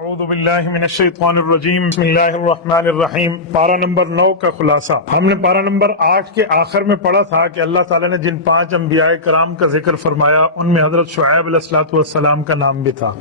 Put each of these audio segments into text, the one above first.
اعوذ باللہ من الشیطان الرجیم بسم اللہ الرحمن الرحیم۔ پارہ نمبر 9 کا خلاصہ ہم نے پارہ نمبر 8 کے آخر میں پڑھا تھا کہ اللہ تعالیٰ نے جن 5 انبیاء کرام کا ذکر فرمایا ان میں حضرت شعیب علیہ السلام کا نام بھی تھا۔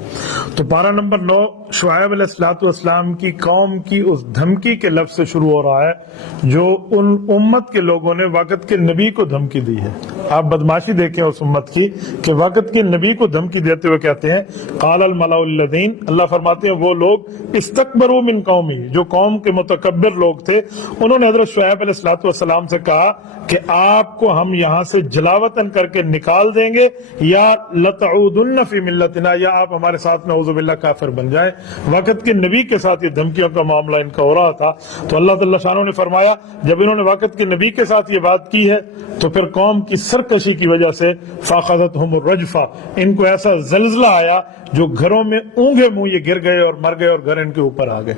تو پارہ نمبر 9 شعیب علیہ السلام کی قوم کی اس دھمکی کے لفظ سے شروع ہو رہا ہے جو ان امت کے لوگوں نے وقت کے نبی کو دھمکی دی ہے۔ آپ بدماشی دیکھیں اس امت کی کہ وقت کے نبی کو دھمکی دیتے ہوئے کہتے ہیں قال الملأ الذین، اللہ فرماتے ہیں وہ لوگ استکبروا من قومی، جو قوم کے متکبر لوگ تھے، انہوں نے حضرت شعیب علیہ السلام سے کہا کہ آپ کو ہم یہاں سے جلاوطن کر کے نکال دیں گے یا لتعودن فی ملتنا، یا آپ ہمارے ساتھ نعوذ باللہ کافر بن جائیں۔ وقت کے نبی کے ساتھ یہ دھمکیوں کا معاملہ ان کا ہو رہا تھا۔ تو اللہ تعالیٰ شانہ نے فرمایا جب انہوں نے وقت کے نبی کے ساتھ یہ بات کی ہے تو پھر قوم کی سرکشی کی وجہ سے فاخذتہم الرجفہ، ان کو ایسا زلزلہ آیا جو گھروں میں اونگے منہ یہ گر گئے اور مر گئے اور گھر ان کے اوپر آ گئے۔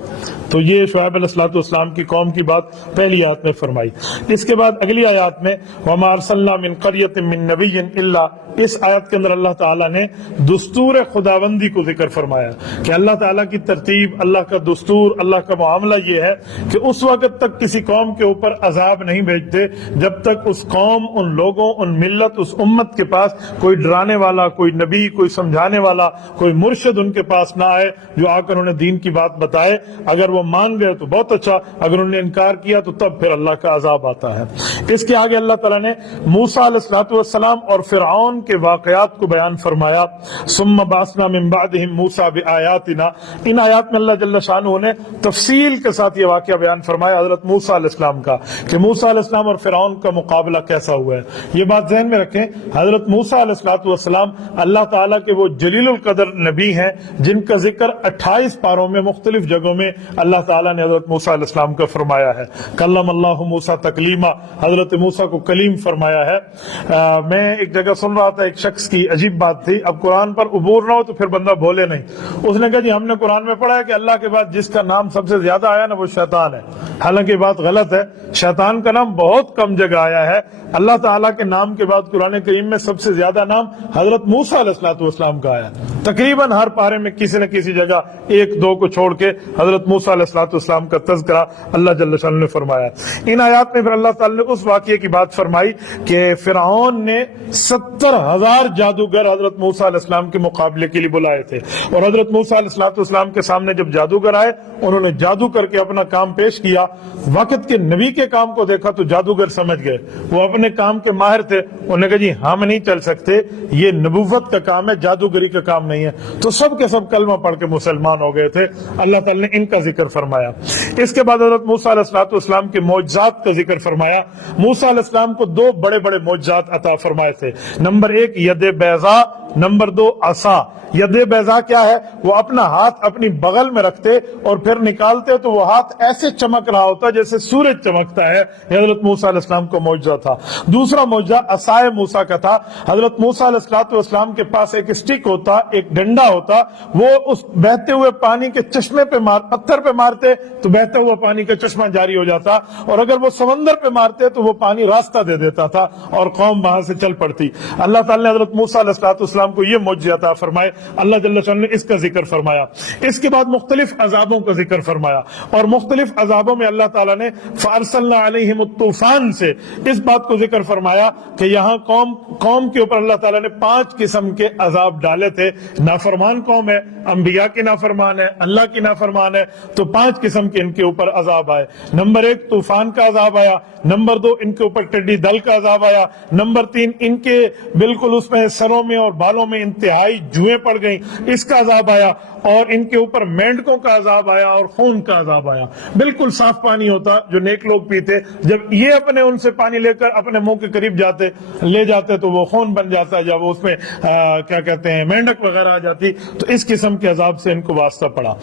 تو یہ شعیب علیہ السلام کی قوم کی بات پہلی آیت میں فرمائی۔ اس کے بعد اگلی آیات میں وَمَا أَرْسَلْنَا مِن قَرْيَةٍ مِّن نَبِيٍّ إِلَّا، اس آیت کے اندر اللہ تعالیٰ نے دستور خداوندی کو ذکر فرمایا کہ اللہ تعالیٰ کی ترتیب، اللہ کا دستور، اللہ کا معاملہ یہ ہے کہ اس وقت تک کسی قوم کے اوپر عذاب نہیں بھیجتے جب تک اس قوم، ان لوگوں، ان ملت، اس امت کے پاس کوئی ڈرانے والا، کوئی نبی، کوئی سمجھانے والا، کوئی مرشد ان کے پاس نہ آئے جو آ کر انہیں دین کی بات بتائے۔ اگر وہ مان گئے تو بہت اچھا، اگر انہوں نے انکار کیا تو تب پھر اللہ کا عذاب آتا ہے۔ اس کے آگے اللہ تعالیٰ نے موسیٰ علیہ السلام اور فرعون کے واقعات کو بیان فرمایا۔ ثم بعثنا من بعدهم موسیٰ بآیاتنا، ان آیات میں اللہ جل شانہ نے تفصیل کے ساتھ یہ واقعہ بیان فرمایا حضرت موسیٰ علیہ السلام کا کہ موسیٰ علیہ السلام اور فرعون کا مقابلہ کیسا ہوا ہے۔ یہ بات ذہن میں رکھیں، حضرت موسیٰ علیہ السلام اللہ تعالیٰ کے وہ جلیل القدر نبی ہیں جن کا ذکر 28 پاروں میں مختلف جگہوں میں اللہ تعالیٰ نے حضرت موسیٰ علیہ السلام کا فرمایا ہے۔ کلم اللہ موسیٰ تکلیما، حضرت موسیٰ کو کلیم فرمایا ہے۔ میں ایک جگہ سن رہا تھا ایک شخص کی عجیب بات تھی، اب قرآن پر عبور نہ ہو تو پھر بندہ بھولے نہیں۔ اس نے کہا جی ہم نے قرآن میں پڑھا ہے کہ اللہ کے بعد جس کا نام سب سے زیادہ آیا نا وہ شیطان ہے۔ حالانکہ یہ بات غلط ہے، شیطان کا نام بہت کم جگہ آیا ہے۔ اللہ تعالیٰ کے نام کے بعد قرآن کریم میں سب سے زیادہ نام حضرت موسیٰ علیہ السلام کا آیا، تقریباً ہر پارے میں کسی نہ کسی جگہ 1-2 کو چھوڑ کے حضرت موسیٰ علیہ السلام کا تذکرہ اللہ جل شانہ نے فرمایا۔ ان آیات میں پھر اللہ تعالیٰ نے اس واقعے کی بات فرمائی کہ فرعون نے 70,000 جادوگر حضرت موسیٰ علیہ السلام کے مقابلے کے لیے بلائے تھے، اور حضرت موسیٰ علیہ السلام کے سامنے جب جادوگر آئے انہوں نے جادو کر کے اپنا کام پیش کیا۔ وقت کے نبی کے کام کو دیکھا تو جادوگر سمجھ گئے، وہ اپنے کام کے ماہر تھے، انہوں نے کہا جی ہم نہیں چل سکتے، یہ نبوت کا کام ہے، جادوگری کا کام نہیں ہے۔ تو سب کے سب کلمہ پڑھ کے مسلمان ہو گئے تھے۔ اللہ تعالیٰ نے ان کا ذکر فرمایا۔ اس کے بعد حضرت موسیٰ علیہ السلام کے معجزات کا ذکر فرمایا۔ موسیٰ علیہ السلام کو 2 بڑے بڑے معجزات عطا فرمائے تھے۔ نمبر 1 ید بیضاء، نمبر 2 عصا۔ ید بیضاء کیا ہے؟ وہ اپنا ہاتھ اپنی بغل میں رکھتے اور پھر نکالتے تو وہ ہاتھ ایسے چمک رہا ہوتا جیسے سورج چمکتا ہے۔ یہ حضرت موسیٰ علیہ السلام کو معجزہ تھا۔ دوسرا معجزہ عصائے موسیٰ کا تھا۔ حضرت موسیٰ علیہ السلام کے پاس ایک اسٹک ہوتا، ایک ڈنڈا ہوتا، وہ اس بہتے ہوئے پانی کے چشمے پہ پتھر پہ مارتے تو بہتا ہوا پانی کا چشمہ جاری ہو جاتا، اور اگر وہ سمندر پہ مارتے تو وہ پانی راستہ دے دیتا تھا اور قوم وہاں سے چل پڑتی۔ اللہ تعالیٰ نے حضرت موسیٰ علیہ السلام کو یہ معجزہ عطا فرمائے۔ اللہ جل شانہ نے اس کا ذکر فرمایا۔ اس کے بعد مختلف عذابوں کا ذکر فرمایا، اور مختلف عذابوں میں اللہ تعالیٰ نے فَأَرْسَلْنَا عَلَيْهِمُ الطُّوفَانَ سے اس بات کو ذکر فرمایا کہ یہاں قوم کے اوپر اللہ تعالیٰ نے 5 قسم کے عذاب ڈالے تھے۔ نافرمان قوم ہے، انبیاء کی نافرمان ہے، اللہ کی نافرمان ہے، تو 5 قسم کے ان کے اوپر عذاب آئے۔ نمبر 1 طوفان کا عذاب آیا، نمبر 2 ان کے اوپر ٹڈی دل کا عذاب آیا، نمبر 3 ان کے بالکل اس میں سروں میں اور بالوں میں انتہائی جوئیں پڑ گئیں، اس کا عذاب آیا، اور ان کے اوپر مینڈکوں کا عذاب آیا اور خون کا عذاب آیا۔ بالکل صاف پانی ہوتا جو نیک لوگ پیتے، جب یہ اپنے ان سے پانی لے کر اپنے منہ کے قریب لے جاتے تو وہ خون بن جاتا ہے، جب اس میں کیا کہتے ہیں مینڈک وغیرہ آ جاتی، تو اس قسم کے عذاب سے ان کو واسطہ پڑا۔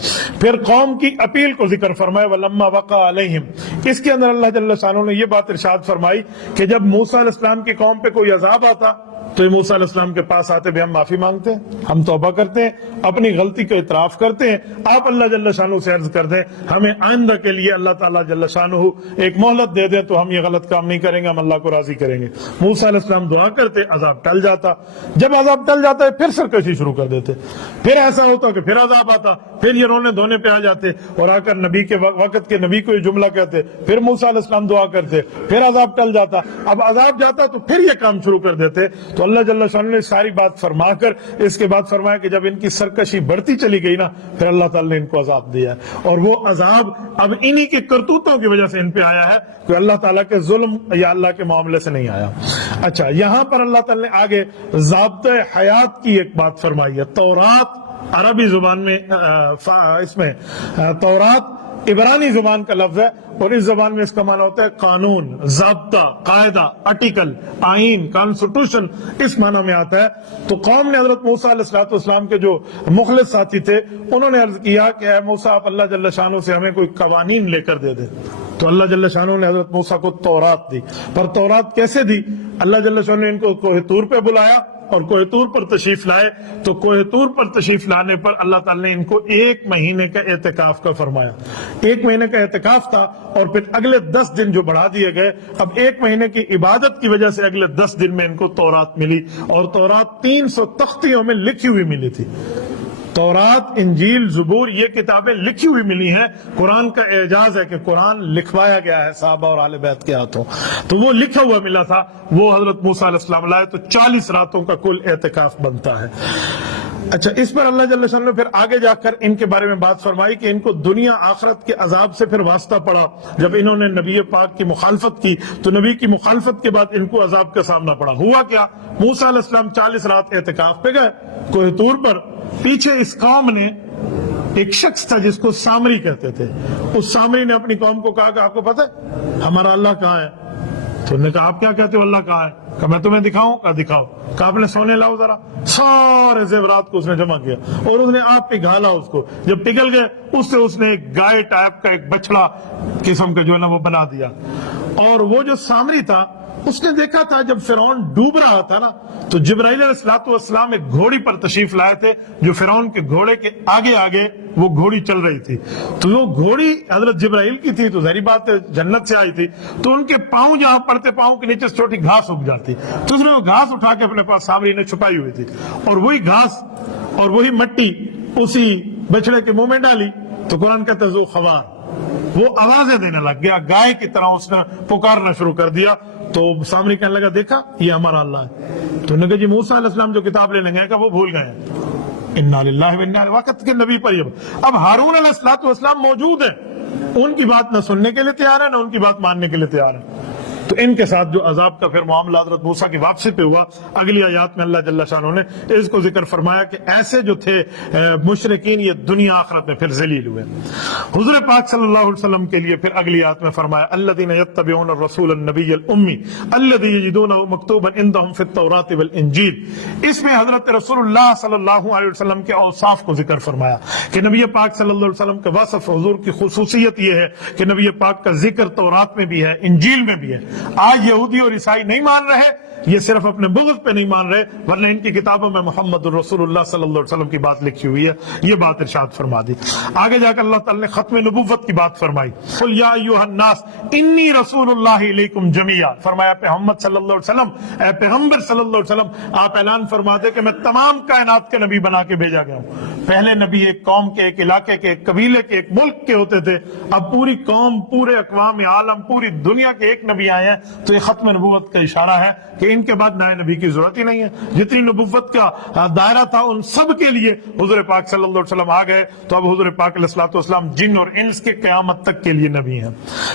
پھر قوم کی اپیل کو ذکر فرمایا وَلَمَّا وَقَعَ عَلَيْهِمْ، اس کے اندر اللہ جل شانہ نے یہ بات ارشاد فرمائی کہ جب موسیٰ علیہ السلام کی قوم پہ کوئی عذاب آتا تو یہ موسیٰ علیہ السلام کے پاس آتے بھی ہم معافی مانگتے ہیں, ہم توبہ کرتے ہیں, اپنی غلطی کو اعتراف کرتے ہیں, آپ اللہ جل شانہ سے عرض کر دیں ہمیں آئندہ کے لیے اللہ تعالیٰ جل شانہ ایک مہلت دے دیں تو ہم یہ غلط کام نہیں کریں گے, ہم اللہ کو راضی کریں گے. موسیٰ علیہ السلام دعا کرتے, عذاب ٹل جاتا. جب عذاب ٹل جاتا ہے پھر سرکشی شروع کر دیتے, پھر ایسا ہوتا کہ پھر عذاب آتا, پھر یہ رونے دھونے پہ آ جاتے اور آ کر نبی کے وقت کے نبی کو یہ جملہ کہتے, پھر موسیٰ علیہ السلام دعا کرتے, پھر عذاب ٹل جاتا. اب عذاب جاتا تو پھر یہ کام شروع کر دیتے. تو اللہ جل شانہ نے ساری بات فرما کر اس کے بعد فرمایا کہ جب ان کی سرکشی بڑھتی چلی گئی نا پھر اللہ تعالیٰ نے ان کو عذاب دیا, اور وہ عذاب اب انہی کے کرتوتوں کی وجہ سے ان پہ آیا ہے, کہ اللہ تعالیٰ کے ظلم یا اللہ کے معاملے سے نہیں آیا. اچھا, یہاں پر اللہ تعالیٰ نے آگے ضابطۂ حیات کی ایک بات فرمائی ہے. تورات عربی زبان میں اس میں تورات عبرانی زبان کا لفظ ہے, اور اس زبان میں اس کا معنی ہوتا ہے قانون, ضابطہ, قاعدہ, آرٹیکل, آئین, کانسٹیٹیوشن, اس معنی میں آتا ہے. تو قوم نے حضرت موسیٰ علیہ السلام کے جو مخلص ساتھی تھے انہوں نے عرض کیا کہ اے موسیٰ آپ اللہ جل شانہ سے ہمیں کوئی قوانین لے کر دے دیں. تو اللہ جل شانہ نے حضرت موسیٰ کو تورات دی. پر تورات کیسے دی؟ اللہ جل شانہ نے ان کو کوہ طور پہ بلایا اور کوہ طور پر تشریف لائے. تو کوہ طور پر تشریف لانے پر اللہ تعالیٰ نے ان کو 1 مہینے کا اعتکاف کا فرمایا. 1 مہینے کا اعتکاف تھا, اور پھر اگلے 10 دن جو بڑھا دیے گئے. اب 1 مہینے کی عبادت کی وجہ سے اگلے 10 دن میں ان کو تورات ملی, اور تورات 300 تختیوں میں لکھی ہوئی ملی تھی. تورات, انجیل, زبور یہ کتابیں لکھی ہوئی ملی ہیں. قرآن کا اعجاز ہے کہ قرآن لکھوایا گیا ہے صحابہ اور اہل بیت کے ہاتھوں, تو وہ لکھا ہوا ملا تھا, وہ حضرت موسیٰ علیہ السلام لائے. تو 40 راتوں کا کل اعتکاف بنتا ہے. اچھا, اس پر اللہ جل شانہ نے پھر آگے جا کر ان کے بارے میں بات فرمائی کہ ان کو دنیا آخرت کے عذاب سے پھر واسطہ پڑا. جب انہوں نے نبی پاک کی مخالفت کی تو نبی کی مخالفت کے بعد ان کو عذاب کا سامنا پڑا. ہوا کیا, موسیٰ علیہ السلام 40 رات اعتکاف پہ گئے کوہ طور پر. پیچھے اس قوم نے ایک شخص تھا جس کو سامری کہتے تھے. اس سامری نے اپنی قوم کو کہا کہ آپ کو پتہ ہے ہمارا اللہ کہاں ہے؟ تو انہوں نے کہا آپ کیا کہتے ہو اللہ کہاں ہے؟ کہ میں تمہیں دکھاؤں. کہا دکھاؤ. کہا آپ نے سونے لاؤ ذرا. سارے زیورات کو اس نے جمع کیا اور اس نے آپ پگھالا اس کو. جب پگھل گئے اس نے ایک گائے ٹائپ کا ایک بچڑا قسم کا جو ہے نا وہ بنا دیا. اور وہ جو سامری تھا اس نے دیکھا تھا جب فرعون ڈوب رہا تھا نا تو جبرائیل علیہ السلام ایک گھوڑی پر تشریف لائے تھے, جو فرعون کے گھوڑے کے آگے آگے وہ گھوڑی چل رہی تھی. تو وہ گھوڑی حضرت جبرائیل کی تھی, تو ظاہری بات ہے جنت سے آئی تھی. تو ان کے پاؤں جہاں پڑتے پاؤں کے نیچے چھوٹی گھاس اگ جاتی, تو اس نے وہ گھاس اٹھا کے اپنے پاس سامری نے چھپائی ہوئی تھی, اور وہی گھاس اور وہی مٹی اسی بچڑے کے منہ میں ڈالی. تو قرآن کہتا ہے ذو خوار, وہ آوازیں دینے لگ گیا, گائے کی طرح اس نے پکارنا شروع کر دیا. تو سامری کہنے لگا دیکھا یہ ہمارا اللہ ہے. تو انہوں نے کہا جی موسیٰ علیہ السلام جو کتاب لینے گئے وہ بھول گئے ہیں. انا للہ و انا الیہ, وقت کے نبی پر اب ہارون علیہ السلام موجود ہیں, ان کی بات نہ سننے کے لیے تیار ہے نہ ان کی بات ماننے کے لیے تیار ہے. تو ان کے ساتھ جو عذاب کا پھر معاملہ حضرت موسیٰ کی واپسی پہ ہوا, اگلی آیات میں اللہ جل شانہ نے اس کو ذکر فرمایا کہ ایسے جو تھے مشرکین یہ دنیا آخرت میں پھر ذلیل ہوئے. حضور پاک صلی اللہ علیہ وسلم کے لیے پھر اگلی آیات میں فرمایا الذین یتبعون الرسول النبی المی الذی یجدونہ مکتوبا عندہم فی التوراۃ والانجیل. اس میں حضرت رسول اللہ صلی اللہ علیہ وسلم کے اوصاف کو ذکر فرمایا کہ نبی پاک صلی اللہ علیہ وسلم کا وصف, حضور کی خصوصیت یہ ہے کہ نبی پاک کا ذکر تورات میں بھی ہے, انجیل میں بھی ہے. آج یہودی اور عیسائی نہیں مان رہے, یہ صرف اپنے بغض پہ نہیں مان رہے, ورنہ ان کی کتابوں میں محمد الرسول اللہ صلی اللہ علیہ وسلم کی بات لکھی ہوئی ہے. یہ بات ارشاد فرما دی. آگے جا کر اللہ تعالی نے ختم نبوت کی بات فرمائی. قل یا ایھا الناس انی رسول اللہ الیکم جمیعا. فرمایا محمد صلی اللہ علیہ وسلم, اے پیغمبر صلی اللہ علیہ وسلم, آپ اعلان فرما دے کہ میں تمام کائنات کے نبی بنا کے بھیجا گیا ہوں. پہلے نبی ایک قوم کے, ایک علاقے کے, ایک قبیلے کے, ایک ملک کے ہوتے تھے. اب پوری قوم, پورے اقوام عالم, پوری دنیا کے ایک نبی آئے ہیں. تو یہ ختم نبوت کا اشارہ ہے کہ ان کے بعد نئے نبی کی ضرورت ہی نہیں ہے. جتنی نبوت کا دائرہ تھا ان سب کے لیے حضور پاک صلی اللہ علیہ وسلم آ گئے. تو اب حضور پاک علیہ السلام جن اور انس کے قیامت تک کے لیے نبی ہیں.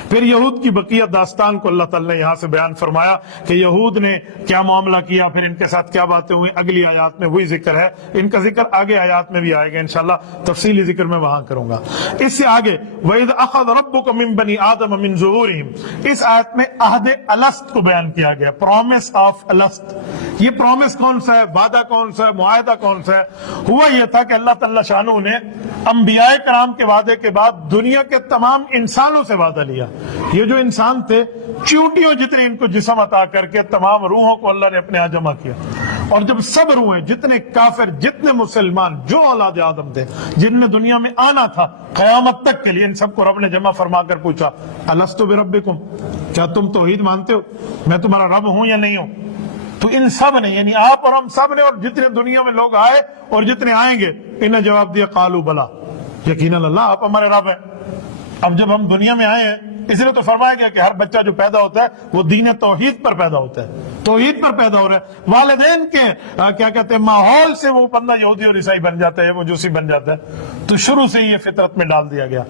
پھر یہود کی بقیہ داستان کو اللہ تعالی نے یہاں سے بیان فرمایا کہ یہود نے کیا معاملہ کیا, پھر ان کے ساتھ کیا باتیں ہوئی. اگلی آیات میں وہی ذکر ہے, ان کا ذکر آگے آیات میں بھی آئے گا انشاءاللہ, تفصیلی ذکر میں وہاں کروں گا. اس سے آگے وَإِذْ أَخَذَ رَبُّكَ مِن بَنِي آدَمَ مِن ظُهُورِهِمْ, اس آیت میں عہد الست کو بیان کیا گیا, پرومس آف الست. یہ پرومس کون سا ہے, وعدہ کون سا ہے, معاہدہ کون سا ہے؟ ہوا یہ تھا کہ اللہ تعالی شانہ نے انبیاء کرام کے وعدے کے بعد دنیا کے تمام انسانوں سے وعدہ لیا. یہ جو انسان تھے چیونٹیوں جتنے ان کو جسم عطا کر کے تمام روحوں کو اللہ نے اپنے ہاں جمع کیا. اور جب صبر ہوئے جتنے کافر جتنے مسلمان جو اولاد آدم تھے جن نے دنیا میں آنا تھا قیامت تک کے لیے، ان سب کو رب نے جمع فرما کر پوچھا الست بربکم، کیا تم توحید مانتے ہو، میں تمہارا رب ہوں یا نہیں ہوں؟ تو ان سب نے یعنی آپ اور ہم سب نے اور جتنے دنیا میں لوگ آئے اور جتنے آئیں گے انہیں جواب دیا قالوا بلا، یقیناً اللہ آپ ہمارے رب ہیں۔ اب جب ہم دنیا میں آئے ہیں اس لیے تو فرمایا گیا کہ ہر بچہ جو پیدا ہوتا ہے وہ دین توحید پر پیدا ہوتا ہے، توحید پر پیدا ہو رہا ہے۔ والدین کے کیا کہتے ہیں ماحول سے وہ بندہ یہودی اور عیسائی بن جاتا ہے، مجوسی بن جاتا ہے، تو شروع سے یہ فطرت میں ڈال دیا گیا۔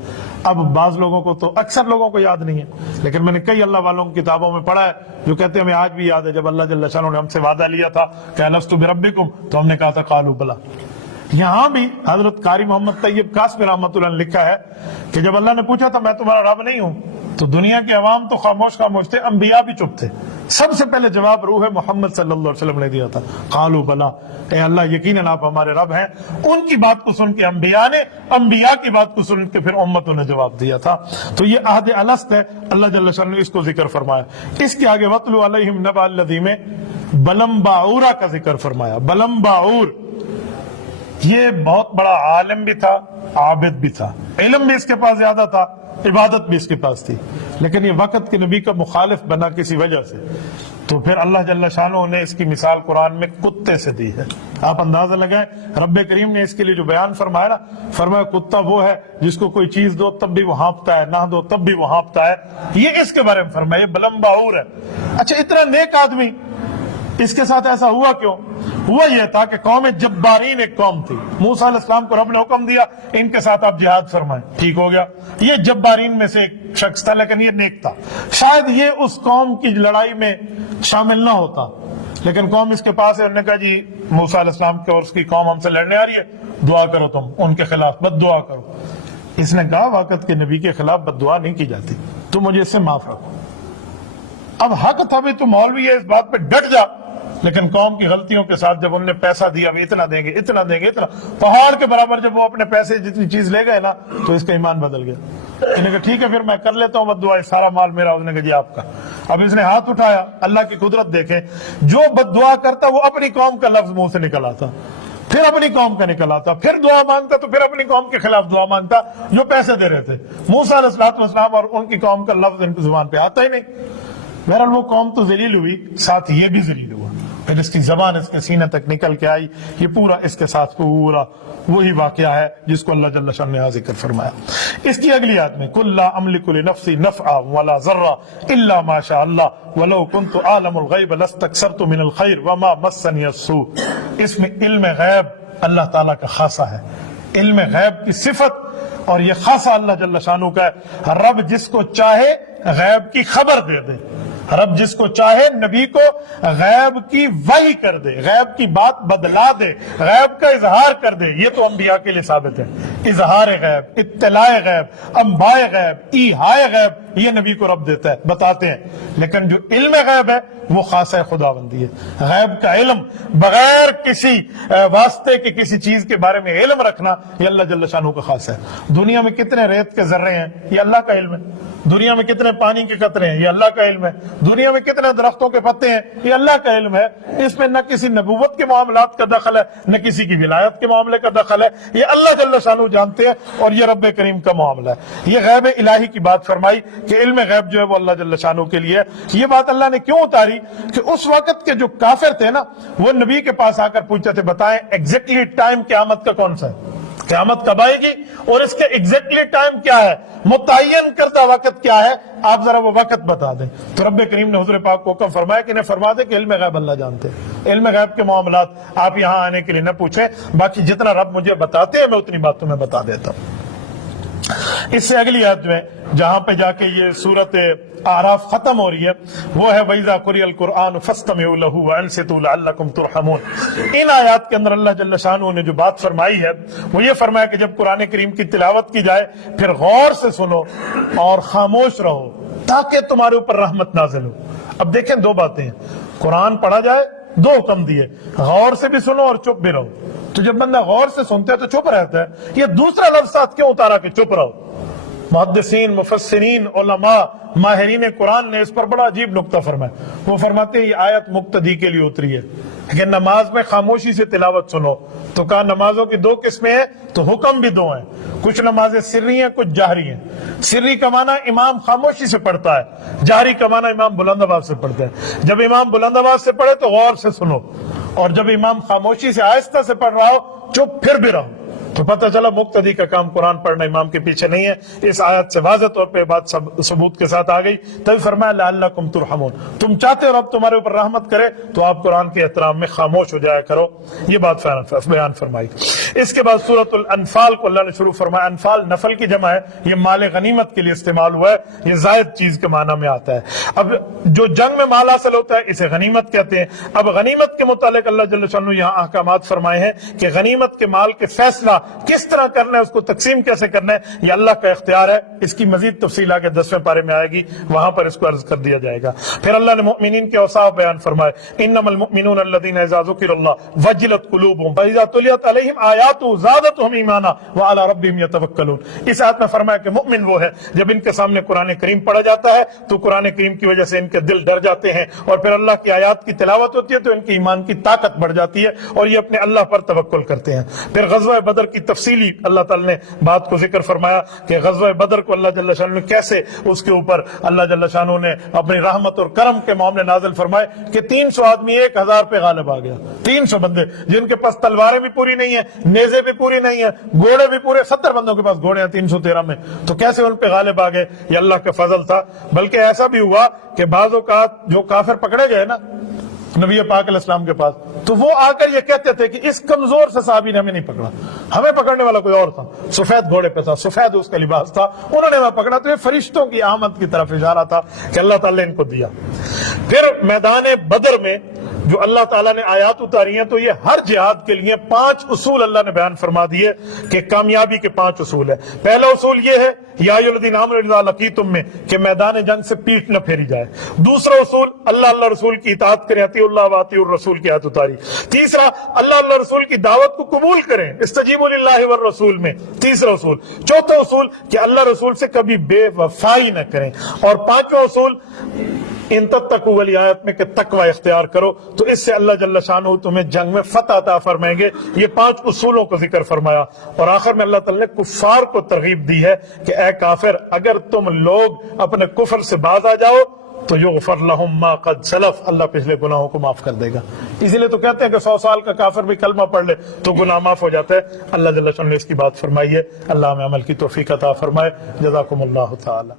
اب بعض لوگوں کو تو اکثر لوگوں کو یاد نہیں ہے، لیکن میں نے کئی اللہ والوں کی کتابوں میں پڑھا ہے جو کہتے ہیں ہمیں آج بھی یاد ہے جب اللہ جل شانہ نے ہم سے وعدہ لیا تھا کہ الست بربکم، تو ہم نے کہا تھا قالوا بلا۔ یہاں بھی حضرت قاری محمد طیب قاسمی رحمۃ اللہ نے لکھا ہے کہ جب اللہ نے پوچھا تھا میں تمہارا رب نہیں ہوں، تو دنیا کے عوام تو خاموش خاموش تھے، انبیاء بھی چپ تھے۔ سب سے پہلے جواب روح محمد صلی اللہ علیہ وسلم نے دیا تھا قالوا بلا، اے اللہ یقیناً آپ ہمارے رب ہیں۔ ان کی بات کو سن کے انبیاء نے، انبیاء کی بات کو سن کے پھر امتوں نے جواب دیا تھا۔ تو یہ عہد الست ہے، اللہ جل شانہ نے اس کو ذکر فرمایا۔ اس کے آگے وَاتْلُ عَلَيْهِمْ نَبَأَ الَّذِي میں بلم باعورہ کا ذکر فرمایا۔ بلم باعور یہ بہت بڑا عالم بھی تھا، عابد بھی تھا، علم بھی اس کے پاس زیادہ تھا، عبادت بھی اس کے پاس تھی، لیکن یہ وقت کے نبی کا مخالف بنا کسی وجہ سے، تو پھر اللہ جل شانہ نے اس کی مثال قرآن میں کتے سے دی ہے۔ آپ اندازہ لگائیں رب کریم نے اس کے لیے جو بیان فرمایا نا، فرمایا کتا وہ ہے جس کو کوئی چیز دو تب بھی وہ ہانپتا ہے، نہ دو تب بھی وہ ہانپتا ہے، یہ اس کے بارے میں فرمایا، یہ بلم باعور ہے۔ اچھا اتنا نیک آدمی، اس کے ساتھ ایسا ہوا کیوں؟ ہوا یہ تھا کہ قوم جبارین ایک قوم تھی، موسیٰ علیہ السلام کو رب نے حکم دیا ان کے ساتھ آپ جہاد فرمائیں، ٹھیک ہو گیا۔ یہ جبارین میں سے ایک شخص تھا لیکن یہ نیک تھا، شاید یہ اس قوم کی لڑائی میں شامل نہ ہوتا، لیکن قوم اس کے پاس ہے، انہوں نے کہا جی موسیٰ علیہ السلام کے اور اس کی قوم ہم سے لڑنے آ رہی ہے، دعا کرو تم ان کے خلاف، بد دعا کرو۔ اس نے کہا وقت کے نبی کے خلاف بد دعا نہیں کی جاتی، تو مجھے اس سے معاف رکھو۔ اب حق تھا بھی تو مولوی ہے اس بات پہ ڈٹ جا، لیکن قوم کی غلطیوں کے ساتھ جب انہوں نے پیسہ دیا بھی اتنا دیں گے اتنا دیں گے اتنا، پہاڑ کے برابر جب وہ اپنے پیسے جتنی چیز لے گئے نا تو اس کا ایمان بدل گیا۔ انہوں نے کہا ٹھیک ہے پھر میں کر لیتا ہوں بد دعا، سارا مال میرا۔ اس نے کہا جی آپ کا۔ اب اس نے ہاتھ اٹھایا، اللہ کی قدرت دیکھیں، جو بد دعا کرتا وہ اپنی قوم کا لفظ منہ سے نکل آتا، پھر اپنی قوم کا نکل آتا، پھر دعا مانگتا تو پھر اپنی قوم کے خلاف دعا مانگتا جو پیسے دے رہے تھے۔ موسیٰ علیہ السلام اور ان کی قوم کا لفظ ان کی زبان پہ آتا ہی نہیں۔ بہرحال وہ قوم تو ذلیل ہوئی، ساتھ یہ بھی ذلیل ہوا، پھر اس کی زبان اس کے سینے تک نکل کے آئی۔ یہ پورا اس کے ساتھ پورا وہی واقعہ ہے جس کو اللہ جل شانہ نے ذکر فرمایا۔ اس کی اگلی آیت میں قُل لَا أَمْلِكُ لِنَفْسِي نَفْعًا وَلَا ضَرًّا إِلَّا مَا شَاءَ اللَّهُ وَلَوْ كُنْتُ أَعْلَمُ الْغَيْبَ لَاسْتَكْثَرْتُ مِنَ الْخَيْرِ وَمَا مَسَّنِيَ السُّوءُ۔ اس میں علم غیب اللہ تعالیٰ کا خاصہ ہے، علم غیب کی صفت، اور یہ خاصہ اللہ جل شانہ کا ہے۔ رب جس کو چاہے غیب کی خبر دے دے، رب جس کو چاہے نبی کو غیب کی وحی کر دے، غیب کی بات بدلا دے، غیب کا اظہار کر دے۔ یہ تو انبیاء کے لیے ثابت ہے، اظہار غیب، اطلاع غیب، انباء غیب، ایحاء غیب، یہ نبی کو رب دیتا ہے، بتاتے ہیں۔ لیکن جو علم غیب ہے وہ خاصہ خداوندی ہے۔ غیب کا علم بغیر کسی واسطے کے کسی چیز کے بارے میں علم رکھنا یہ اللہ جل شانہ کا خاصہ ہے۔ دنیا میں کتنے ریت کے ذرے ہیں یہ اللہ کا علم ہے، دنیا میں کتنے پانی کے قطرے ہیں یہ اللہ کا علم ہے، دنیا میں کتنے درختوں کے پتے ہیں یہ اللہ کا علم ہے۔ اس میں نہ کسی نبوت کے معاملات کا دخل ہے نہ کسی کی ولایت کے معاملے کا دخل ہے، یہ اللہ جل شانہ جانتے ہیں، اور یہ رب کریم کا معاملہ ہے۔ یہ غیب الہی کی بات فرمائی کہ علم غیب جو ہے وہ اللہ جل شانہ کے لیے ہے۔ یہ بات اللہ نے کیوں اتاری کہ اس وقت کے جو کافر تھے نا وہ نبی کے پاس آ کر پوچھتے تھے بتائیں ایگزیکٹلی ٹائم قیامت کا کون سا ہے، قیامت کب آئے گی اور اس کے ایگزیکٹلی ٹائم کیا ہے، متعین کردہ وقت کیا ہے، آپ ذرا وہ وقت بتا دیں۔ تو رب کریم نے حضور پاک کو حکم فرمایا کہ انہیں فرما دے کہ علم غیب اللہ جانتے ہیں، علم غیب کے معاملات آپ یہاں آنے کے لیے نہ پوچھیں، باقی جتنا رب مجھے بتاتے ہیں میں اتنی بات تمہیں بتا دیتا ہوں۔ اس سے اگلی آیت میں جہاں پہ جا کے یہ سورت اعراف ختم ہو رہی ہے وہ ہے وَإِذَا قُرِئَ الْقُرْآنُ فَاسْتَمِعُوا لَهُ وَأَنصِتُوا لَعَلَّكُمْ تُرْحَمُونَ۔ ان آیات کے اندر اللہ جل شانہ نے جو بات فرمائی ہے وہ یہ فرمایا کہ جب قرآن کریم کی تلاوت کی جائے پھر غور سے سنو اور خاموش رہو تاکہ تمہارے اوپر رحمت نازل ہو۔ اب دیکھیں دو باتیں ہیں، قرآن پڑھا جائے دو حکم دیے، غور سے بھی سنو اور چپ بھی رہو۔ تو جب بندہ غور سے سنتا ہے تو چپ رہتا ہے، یہ دوسرا لفظ ساتھ کیوں اتارا کہ چپ رہو؟ محدثین، مفسرین، علماء، ماہرین قرآن نے اس پر بڑا عجیب نقطہ فرمایا۔ وہ فرماتے ہیں یہ آیت مقتدی کے لیے اتری ہے، کہ نماز میں خاموشی سے تلاوت سنو، تو کہا نمازوں کی دو قسمیں ہیں، تو حکم بھی دو ہیں، کچھ نمازیں سری ہیں کچھ جہری ہیں۔ سری کا معنی امام خاموشی سے پڑھتا ہے، جہری کا معنی امام بلند آواز سے پڑھتا ہے۔ جب امام بلند آواز سے پڑھے تو غور سے سنو، اور جب امام خاموشی سے آہستہ سے پڑھ رہا ہو چپ پھر بھی رہو۔ تو پتہ چلا مقتدی کا کام قرآن پڑھنا، امام کے پیچھے نہیں ہے۔ اس آیت سے واضح طور پہ بات ثبوت کے ساتھ آ گئی۔ تبھی فرمایا لعلکم ترحمون، تم چاہتے ہو رب تمہارے اوپر رحمت کرے تو آپ قرآن کے احترام میں خاموش ہو جایا کرو۔ یہ بات بیان فرمائی۔ اس کے بعد سورۃ الانفال کو اللہ نے شروع فرمایا۔ انفال نفل کی جمع ہے، یہ مال غنیمت کے لیے استعمال ہوا ہے، یہ زائد چیز کے معنی میں آتا ہے۔ اب جو جنگ میں مال حاصل ہوتا ہے اسے غنیمت کہتے ہیں۔ اب غنیمت کے متعلق اللہ جل شانہ یہاں احکامات فرمائے ہیں کہ غنیمت کے مال کے فیصلہ کس طرح کرنا ہے، اس کو تقسیم کیسے کرنا ہے، یہ اللہ کا اختیار ہے۔ اس کی مزید تفصیل آگے 10ویں پارے میں آئے گی، وہاں پر اس کو عرض کر دیا جائے گا۔ پھر اللہ نے مؤمنین کے اوصاف بیان فرمائے، انما المؤمنون الذین اذا ذکر اللہ وجلت قلوبهم واذا تلیت علیہم آیاتہ زادتہم ایمانا وعلی ربہم یتوکلون۔ اس آیت میں فرمایا کہ مؤمن وہ ہے جب ان کے سامنے قرآن کریم پڑھا جاتا ہے تو قرآن کریم کی وجہ سے ان کے دل ڈر جاتے ہیں، اور پھر اللہ کی آیات کی تلاوت ہوتی ہے تو ان کی ایمان کی طاقت بڑھ جاتی ہے اور یہ اپنے اللہ پر توکل کرتے ہیں۔ پھر غزوہ بدر کی تفصیلی اللہ تعالی نے بات کو ذکر فرمایا کہ غزوہ بدر کو اللہ جل شانہ نے کیسے اس کے اوپر اللہ جل شانہ نے اپنی رحمت اور کرم کے معاملے نازل فرمائے کہ 300 آدمی 1000 پہ غالب آ گیا۔ 300 بندے جن کے پاس تلواریں بھی پوری نہیں ہیں، نیزے بھی پوری نہیں ہیں، گھوڑے بھی پورے، 70 بندوں کے پاس گھوڑے ہیں 313 میں، تو کیسے ان پہ غالب آ گئے؟ یہ اللہ کا فضل تھا۔ بلکہ ایسا بھی ہوا کہ بعض اوقات جو کافر پکڑے گئے نا نبی پاک علیہ السلام کے پاس، تو وہ آ کر یہ کہتے تھے کہ اس کمزور سے صحابی نے ہمیں نہیں پکڑا، ہمیں پکڑنے والا کوئی اور تھا، سفید گھوڑے پہ تھا، سفید اس کا لباس تھا، انہوں نے ہمیں پکڑا۔ تو یہ فرشتوں کی آمد کی طرف اشارہ تھا کہ اللہ تعالیٰ نے ان کو دیا۔ پھر میدان بدر میں جو اللہ تعالیٰ نے آیات اتاری ہیں تو یہ ہر جہاد کے لیے 5 اصول اللہ نے بیان فرما دیے کہ کامیابی کے 5 اصول ہیں۔ پہلا اصول یہ ہے یا ایھا الذین آمنوا اذا لقیتم میں کہ میدان جنگ سے پیٹھ نہ پھیری جائے۔ دوسرا اصول اللہ رسول کی اطاعت کریں، اطیعوا اللہ واطیعوا الرسول کی آیت اتاری۔ تیسرا اللہ رسول کی دعوت کو قبول کریں، استجیبوا للہ والرسول میں تیسرا اصول۔ چوتھا اصول کہ اللہ رسول سے کبھی بے وفائی نہ کریں، اور 5واں اصول ان تتقوا والی آیت میں کہ تقوی اختیار کرو، تو اس سے اللہ جل شانہ تمہیں جنگ میں فتح عطا فرمائیں گے۔ یہ 5 اصولوں کو ذکر فرمایا، اور آخر میں اللہ تعالی نے کفار کو ترغیب دی ہے کہ اے کافر اگر تم لوگ اپنے کفر سے باز آ جاؤ تو یغفر لہم ما قد سلف، اللہ پچھلے گناہوں کو معاف کر دے گا۔ اسی لیے تو کہتے ہیں کہ 100 سال کا کافر بھی کلمہ پڑھ لے تو گناہ معاف ہو جاتا ہے۔ اللہ جل شانہ نے اس کی بات فرمائی ہے۔ اللہ ہمیں عمل کی توفیق عطا فرمائے۔ جزاکم اللہ تعالی۔